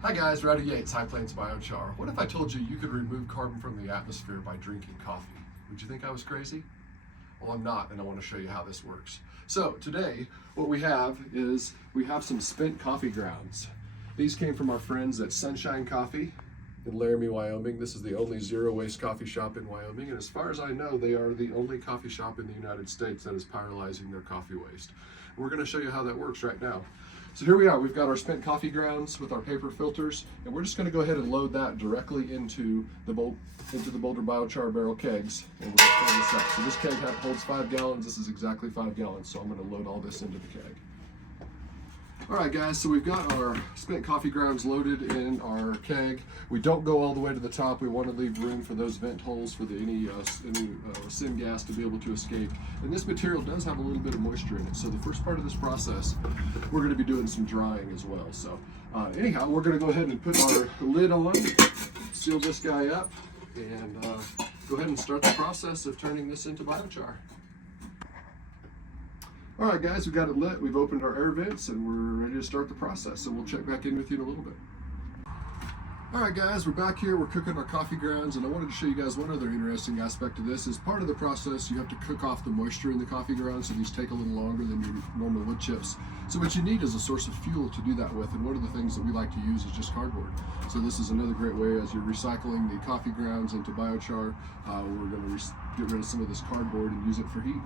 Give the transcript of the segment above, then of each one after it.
Hi guys, Rowdy Yates, High Plains Biochar. What if I told you you could remove carbon from the atmosphere by drinking coffee? Would you think I was crazy? Well, I'm not, and I want to show you how this works. So today, what we have is some spent coffee grounds. These came from our friends at Sunshine Coffee in Laramie, Wyoming. This is the only zero waste coffee shop in Wyoming, and as far as I know, they are the only coffee shop in the United States that is pyrolyzing their coffee waste. And we're going to show you how that works right now. So here we are, we've got our spent coffee grounds with our paper filters, and we're just going to go ahead and load that directly into the Boulder Biochar Barrel kegs, and we're going to fill this up. So this keg holds 5 gallons, this is exactly 5 gallons, so I'm going to load all this into the keg. Alright guys, so we've got our spent coffee grounds loaded in our keg. We don't go all the way to the top. We want to leave room for those vent holes for any syngas to be able to escape. And this material does have a little bit of moisture in it. So the first part of this process, we're going to be doing some drying as well. So anyhow, we're going to go ahead and put our lid on, seal this guy up, and go ahead and start the process of turning this into biochar. All right guys, we've got it lit, we've opened our air vents, and we're ready to start the process, so we'll check back in with you in a little bit. All right guys, we're back here, we're cooking our coffee grounds, and I wanted to show you guys one other interesting aspect of this. As part of the process, you have to cook off the moisture in the coffee grounds, so these take a little longer than your normal wood chips. So what you need is a source of fuel to do that with, and one of the things that we like to use is just cardboard. So this is another great way as you're recycling the coffee grounds into biochar. We're going to get rid of some of this cardboard and use it for heat.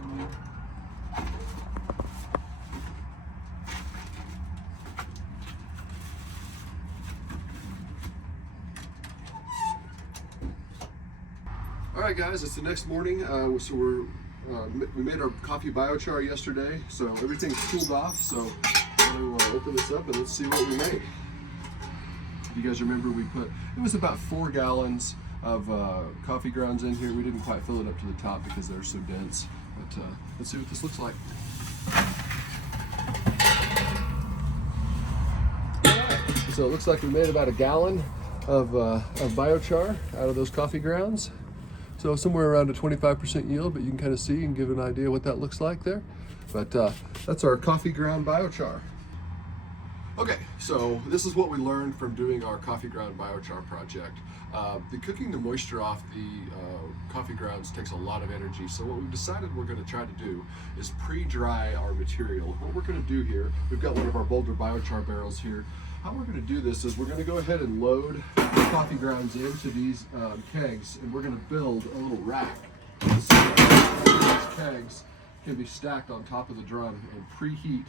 All right guys, it's the next morning, so we made our coffee biochar yesterday, so everything's cooled off, so I'm going to open this up and let's see what we made. If you guys remember, it was about 4 gallons of coffee grounds in here. We didn't quite fill it up to the top because they're so dense, but let's see what this looks like. So it looks like we made about 1 gallon of biochar out of those coffee grounds. So somewhere around a 25% yield, but you can kind of see and give an idea what that looks like there. But that's our coffee ground biochar. Okay, so this is what we learned from doing our coffee ground biochar project. Cooking the moisture off the coffee grounds takes a lot of energy, so what we've decided we're going to try to do is pre-dry our material. What we're going to do here, we've got one of our Boulder Biochar barrels here. How we're going to do this is we're going to go ahead and load the coffee grounds into these kegs, and we're going to build a little rack. These kegs can be stacked on top of the drum and preheat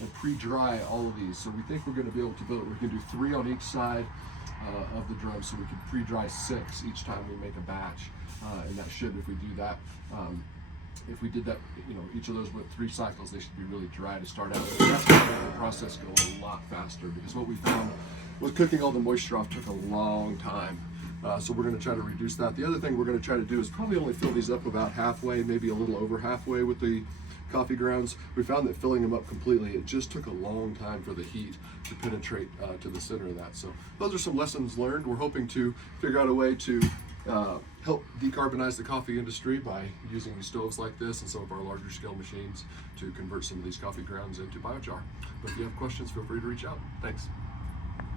and pre-dry all of these. So we think we're going to be able to build it. We can do 3 on each side of the drum, so we can pre-dry 6 each time we make a batch, and that should, if we do that, if we did that, each of those went 3 cycles, they should be really dry to start out with. That's going to make the process go a lot faster, because what we found was cooking all the moisture off took a long time. So we're going to try to reduce that. The other thing we're going to try to do is probably only fill these up about halfway, maybe a little over halfway with the coffee grounds. We found that filling them up completely, it just took a long time for the heat to penetrate to the center of that. So those are some lessons learned. We're hoping to figure out a way to help decarbonize the coffee industry by using stoves like this and some of our larger scale machines to convert some of these coffee grounds into biochar. But if you have questions, feel free to reach out. Thanks.